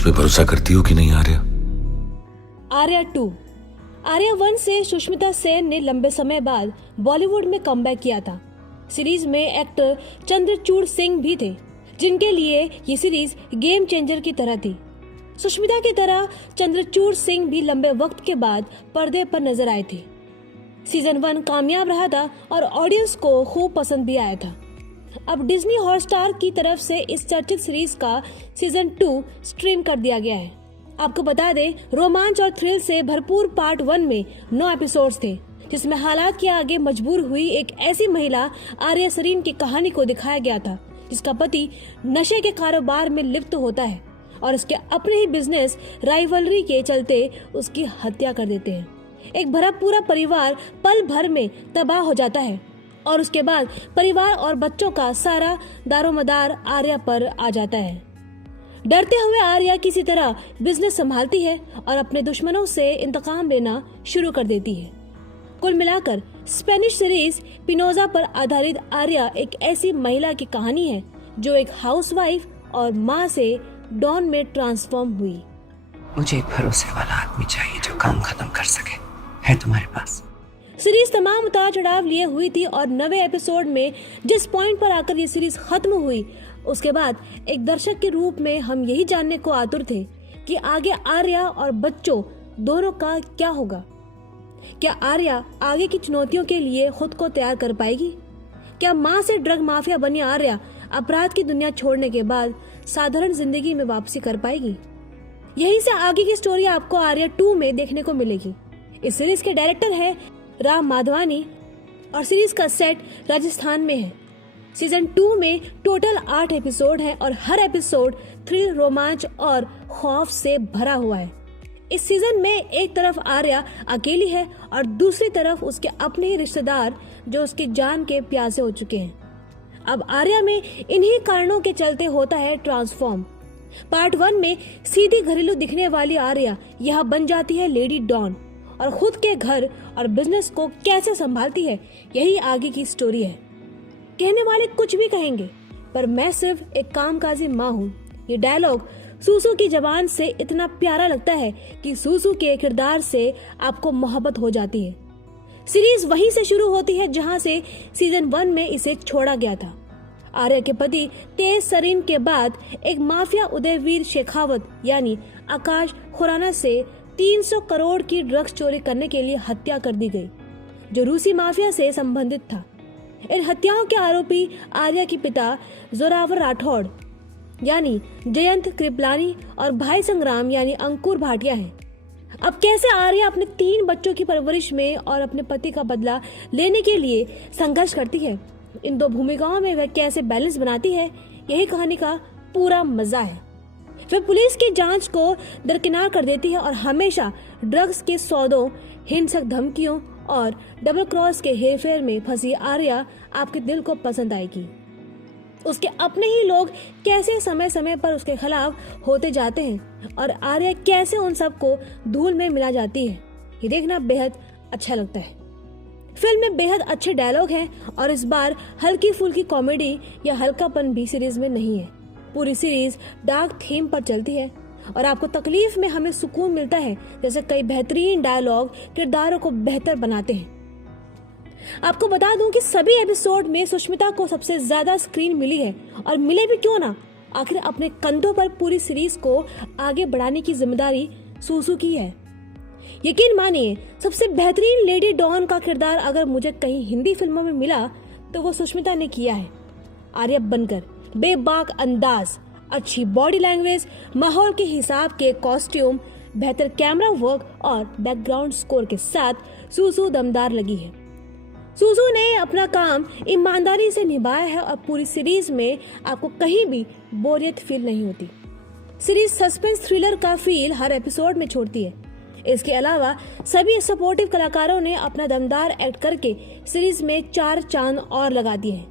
मुझ पे भरोसा करती हो कि नहीं आर्या? आर्या 2। आर्या 1 से सुष्मिता सेन ने लंबे समय बाद बॉलीवुड में कमबैक किया था। सीरीज में एक्टर चंद्रचूड़ सिंह भी थे, जिनके लिए ये सीरीज गेम चेंजर की तरह थी। सुष्मिता की तरह चंद्रचूड़ सिंह भी लंबे वक्त के बाद पर्दे पर नजर आए थे। सीजन 1 कामयाब रहा था और ऑडियंस को खूब पसंद भी आया था। अब डिज्नी हॉटस्टार की तरफ से इस चर्चित सीरीज का सीजन 2 स्ट्रीम कर दिया गया है। आपको बता दें, रोमांच और थ्रिल से भरपूर पार्ट 1 में 9 एपिसोड्स थे, जिसमें हालात के आगे मजबूर हुई एक ऐसी महिला आर्या सरीन की कहानी को दिखाया गया था, जिसका पति नशे के कारोबार में लिप्त होता है और उसके अपने ही बिजनेस राइवलरी के चलते उसकी हत्या कर देते हैं। एक भरा पूरा परिवार पल भर में तबाह हो जाता है और उसके बाद परिवार और बच्चों का सारा दारोमदार आर्या पर आ जाता है। डरते हुए आर्या किसी तरह बिजनेस संभालती है और अपने दुश्मनों से इंतकाम लेना शुरू कर देती है। कुल मिलाकर स्पेनिश सीरीज पिनोजा पर आधारित आर्या एक ऐसी महिला की कहानी है जो एक हाउसवाइफ और माँ से डॉन में ट्रांसफॉर्म हुई। मुझे एक भरोसे वाला आदमी चाहिए जो काम खत्म कर सके। है तुम्हारे पास? सीरीज तमाम उतार चढ़ाव लिए हुई थी और 9वें एपिसोड में जिस पॉइंट पर आकर ये सीरीज खत्म हुई, उसके बाद एक दर्शक के रूप में हम यही जानने को आतुर थे कि आगे आर्या और बच्चों दोनों का क्या होगा। क्या आर्या आगे की चुनौतियों के लिए खुद को तैयार कर पाएगी? क्या माँ से ड्रग माफिया बनी आर्या अपराध की दुनिया छोड़ने के बाद साधारण जिंदगी में वापसी कर पाएगी? यहीं से आगे की स्टोरी आपको आर्या 2 में देखने को मिलेगी। इस सीरीज के डायरेक्टर है राम माधवानी और सीरीज का सेट राजस्थान में है। सीजन 2 में टोटल 8 एपिसोड हैं और हर एपिसोड थ्रिल, रोमांच और खौफ से भरा हुआ है। इस सीजन में एक तरफ आर्या अकेली है और दूसरी तरफ उसके अपने ही रिश्तेदार जो उसकी जान के प्यासे हो चुके हैं। अब आर्या में इन्हीं कारणों के चलते होता है ट्रांसफॉर्म। पार्ट 1 में सीधी घरेलू दिखने वाली आर्या यहाँ बन जाती है लेडी डॉन और खुद के घर और बिजनेस को कैसे संभालती है, यही आगे की स्टोरी है। कहने वाले कुछ भी कहेंगे, पर मैं सिर्फ एक कामकाजी माँ हूँ। ये डायलॉग सूसू की जबान से इतना प्यारा लगता है कि सूसू के किरदार से आपको मोहब्बत हो जाती है। सीरीज वहीं से शुरू होती है जहां से सीजन 1 में इसे छोड़ा गया था। आर्या के पति तेज सरीन के बाद एक माफिया उदयवीर शेखावत यानी आकाश खुराना से 300 करोड़ की ड्रग्स चोरी करने के लिए हत्या कर दी गई, जो रूसी माफिया से संबंधित था। इन हत्याओं के आरोपी आर्या के पिता जोरावर राठौड़ यानी जयंत कृपलानी और भाई संग्राम यानी अंकुर भाटिया है। अब कैसे आर्या अपने 3 बच्चों की परवरिश में और अपने पति का बदला लेने के लिए संघर्ष करती है, इन 2 भूमिकाओं में वह कैसे बैलेंस बनाती है, यही कहानी का पूरा मजा है। वह पुलिस की जांच को दरकिनार कर देती है और हमेशा ड्रग्स के सौदों, हिंसक धमकियों और डबल क्रॉस के हेरफेर में फंसी आर्या आपके दिल को पसंद आएगी। उसके अपने ही लोग कैसे समय समय पर उसके खिलाफ होते जाते हैं और आर्या कैसे उन सबको धूल में मिला जाती है, ये देखना बेहद अच्छा लगता है। फिल्म में बेहद अच्छे डायलॉग हैं और इस बार हल्की फुल्की कॉमेडी या हल्कापन भी सीरीज में नहीं है। पूरी सीरीज डार्क थीम पर चलती है और आपको तकलीफ में हमें सुकून मिलता है, जैसे कई बेहतरीन डायलॉग किरदारों को बेहतर बनाते हैं। आपको बता दूं कि सभी एपिसोड में सुष्मिता को सबसे ज्यादा स्क्रीन मिली है और मिले भी क्यों ना, आखिर अपने कंधों पर पूरी सीरीज को आगे बढ़ाने की जिम्मेदारी सूसू की है। यकीन मानिए, सबसे बेहतरीन लेडी डॉन का किरदार अगर मुझे कहीं हिंदी फिल्मों में मिला तो वो सुष्मिता ने किया है। आर्या बनकर बेबाक अंदाज, अच्छी बॉडी लैंग्वेज, माहौल के हिसाब के कॉस्ट्यूम, बेहतर कैमरा वर्क और बैकग्राउंड स्कोर के साथ सूसू दमदार लगी है। सूसू ने अपना काम ईमानदारी से निभाया है और पूरी सीरीज में आपको कहीं भी बोरियत फील नहीं होती। सीरीज सस्पेंस थ्रिलर का फील हर एपिसोड में छोड़ती है। इसके अलावा सभी सपोर्टिव कलाकारों ने अपना दमदार एक्ट करके सीरीज में 4 चांद और लगा दिए हैं।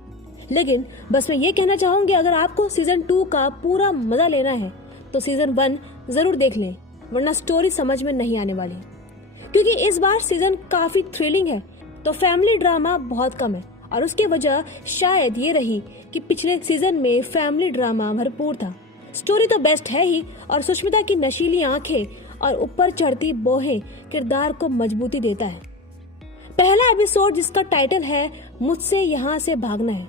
लेकिन बस मैं ये कहना चाहूंगी, अगर आपको सीजन 2 का पूरा मजा लेना है तो सीजन 1 जरूर देख लें, वरना स्टोरी समझ में नहीं आने वाली। क्योंकि इस बार सीजन काफी थ्रिलिंग है तो फैमिली ड्रामा बहुत कम है और उसकी वजह शायद ये रही कि पिछले सीजन में फैमिली ड्रामा भरपूर था। स्टोरी तो बेस्ट है ही, और सुष्मिता की नशीली आंखें और ऊपर चढ़ती बोहें किरदार को मजबूती देता है। पहला एपिसोड जिसका टाइटल है मुझसे यहाँ से भागना है,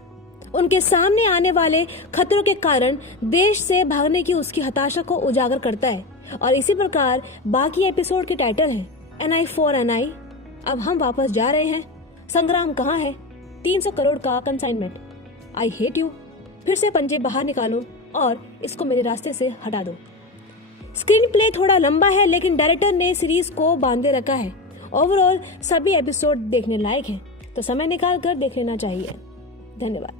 उनके सामने आने वाले खतरों के कारण देश से भागने की उसकी हताशा को उजागर करता है, और इसी प्रकार बाकी एपिसोड के टाइटल हैं NI for NI, अब हम वापस जा रहे हैं, संग्राम कहाँ है, 300 करोड़ का कंसाइनमेंट, आई हेट यू, फिर से पंजे बाहर निकालो और इसको मेरे रास्ते से हटा दो। स्क्रीन प्ले थोड़ा लंबा है, लेकिन डायरेक्टर ने सीरीज को बांधे रखा है। ओवरऑल सभी एपिसोड देखने लायक हैं, तो समय निकाल कर देख लेना चाहिए। धन्यवाद।